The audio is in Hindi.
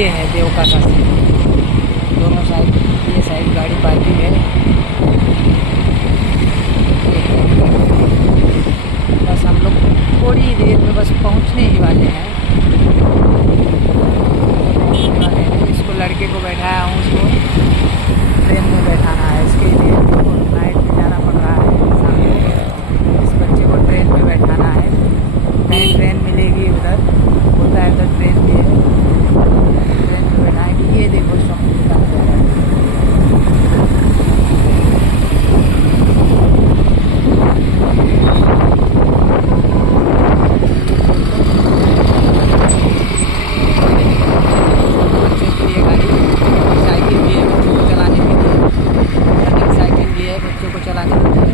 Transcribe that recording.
ये है देवका का सीन। दोनों साइड, ये साइड गाड़ी पार्किंग है। बस हम लोग थोड़ी ही देर में बस पहुंचने ही वाले हैं। इसको लड़के को बैठाया हूँ, उसको ट्रेन में बैठाना है। इसके लिए नाइट में जाना पड़ रहा है शाम को। इस बच्चे को ट्रेन में बैठाना है। कहीं ट्रेन मिलेगी, उधर होता है तो ट्रेन भी है, ट्रेन में बैठाएंगे। ये देखो समुद्र का नज़ारा है। बच्चों के लिए गाड़ी, साइकिल भी है बच्चों को चलाने के लिए, रनिंग साइकिल भी है बच्चों को चलाने के लिए।